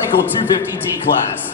Cycle 250D class.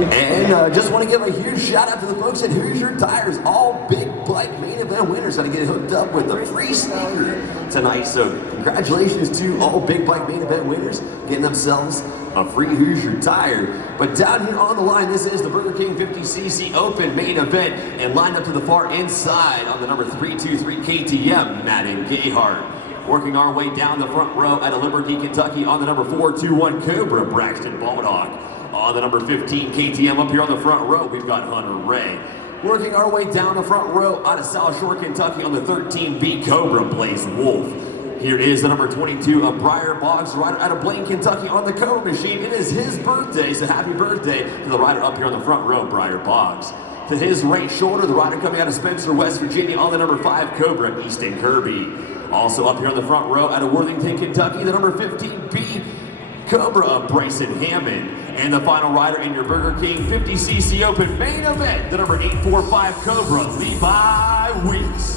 And just want to give a huge shout out to the folks at Here's Your Tires, all big bike main event winners. Going to get hooked up with a free sneaker tonight. So congratulations to all big bike main event winners getting themselves a free Here's Your Tire. But down here on the line, this is the Burger King 50cc Open main event, and lined up to the far inside on the number 323 KTM, Madden Gayhart. Working our way down the front row out of Liberty, Kentucky on the number 421 Cobra, Braxton Baldog. On the number 15 KTM up here on the front row, we've got Hunter Ray. Working our way down the front row out of South Shore, Kentucky on the 13B Cobra, Blaze Wolf. Here is the number 22 of Briar Boggs, rider out of Blaine, Kentucky on the Cobra machine. It is his birthday, so happy birthday to the rider up here on the front row, Briar Boggs. To his right shoulder, the rider coming out of Spencer, West Virginia on the number 5 Cobra, Easton Kirby. Also up here on the front row out of Worthington, Kentucky, the number 15B Cobra of Bryson Hammond. And the final rider in your Burger King 50cc Open main event, the number 845 Cobra, Levi Weeks.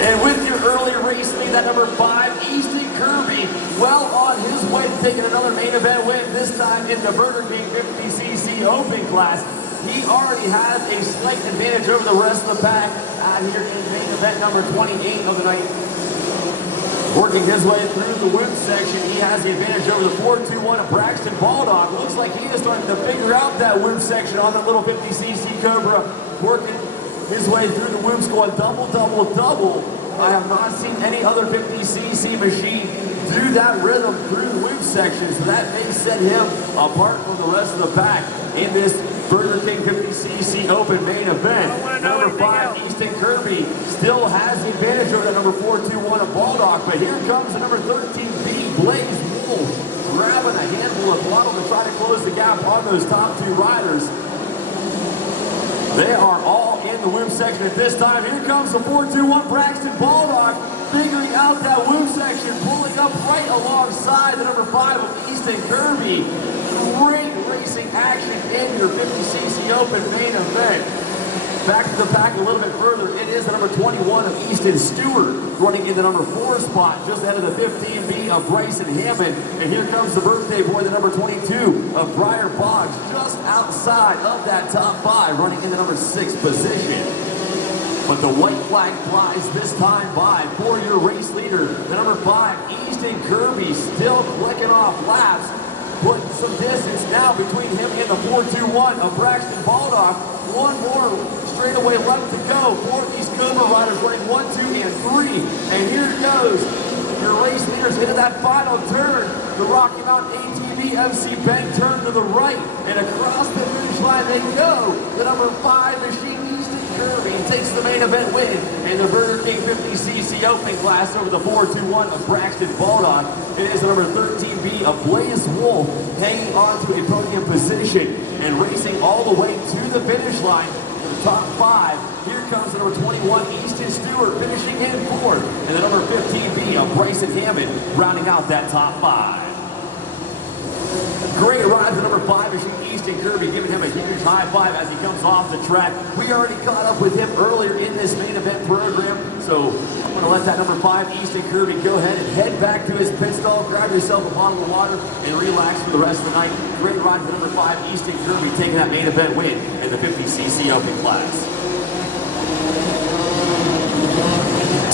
And with your early race lead, that number 5, Easton Kirby, well on his way to taking another main event win, this time in the Burger King 50cc Open class. He already has a slight advantage over the rest of the pack out here in main event number 28 of the night. Working his way through the women's section, he has the advantage over the 421 of Braxton Baldog. Looks like he is starting to figure out that women's section on that little 50cc Cobra, working his way through the whoops, going double, double, double. I have not seen any other 50cc machine do that rhythm through the whoop section, so that may set him apart from the rest of the pack in this Burger King 50cc Open main event. Number 5, Easton Kirby, still has the advantage over the number 421 of Baldog, but here comes the number 13B, Blaze Wolf, grabbing a handful of throttle to try to close the gap on those top two riders. They are all in the whoop section at this time. Here comes the 421 Braxton Baldog, figuring out that whoop section, pulling up right alongside the number 5 of Easton Kirby. Great racing action in your 50cc Open main event. Back to the pack a little bit further, it is the number 21 of Easton Stewart, running in the number 4 spot, just ahead of the 15B of Bryson Hammond. And here comes the birthday boy, the number 22 of Briar Boggs, just outside of that top 5, running in the number 6 position. But the white flag flies this time by for your race leader, the number 5, Easton Kirby, still clicking off laps, putting some distance now between him and the 421 of Braxton Baldog. One more straightaway left to go for these Cobra riders, running 1, 2, and 3. And here goes your race leaders into that final turn. The Rocky Mountain ATV MC bend turn to the right, and across the finish line they go. The number 5 machine, Easton Kirby, takes the main event win in the Burger King 50cc Open class over the 421 of Braxton Baldog. It is the number 13B of Blaze Wolf, hanging on to a podium position and racing all the way to the finish line. The top 5, here comes the number 21, Easton Stewart, finishing in 4th, and the number 15B of Bryson Hammond, rounding out that top 5. Great ride to number 5, Machine Easton Kirby, giving him a huge high five as he comes off the track. We already caught up with him earlier in this main event program, so I'm going to let that number 5, Easton Kirby, go ahead and head back to his pit stall, grab yourself a bottle of water, and relax for the rest of the night. Great ride to number 5, Easton Kirby, taking that main event win in the 50cc open class.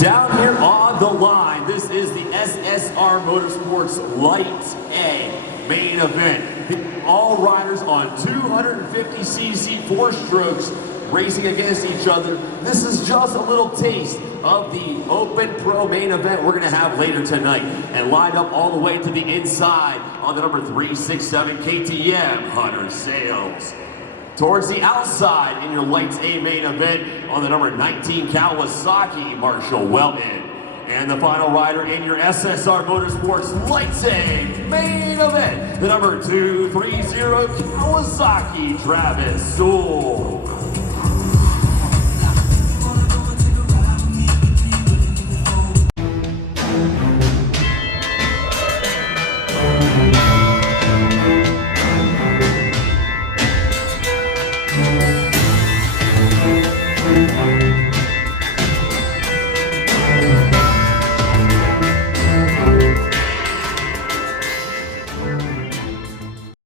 Down here on the line, this is the SSR Motorsports Light A main event. All riders on 250cc 4-strokes racing against each other. This is just a little taste of the Open Pro main event we're going to have later tonight. And lined up all the way to the inside on the number 367 KTM, Hunter Sales. Towards the outside in your Lights A main event on the number 19 Kawasaki, Marshall Welton. And the final rider in your SSR Motorsports Lights A main event, the number 230 Kawasaki, Travis Sewell.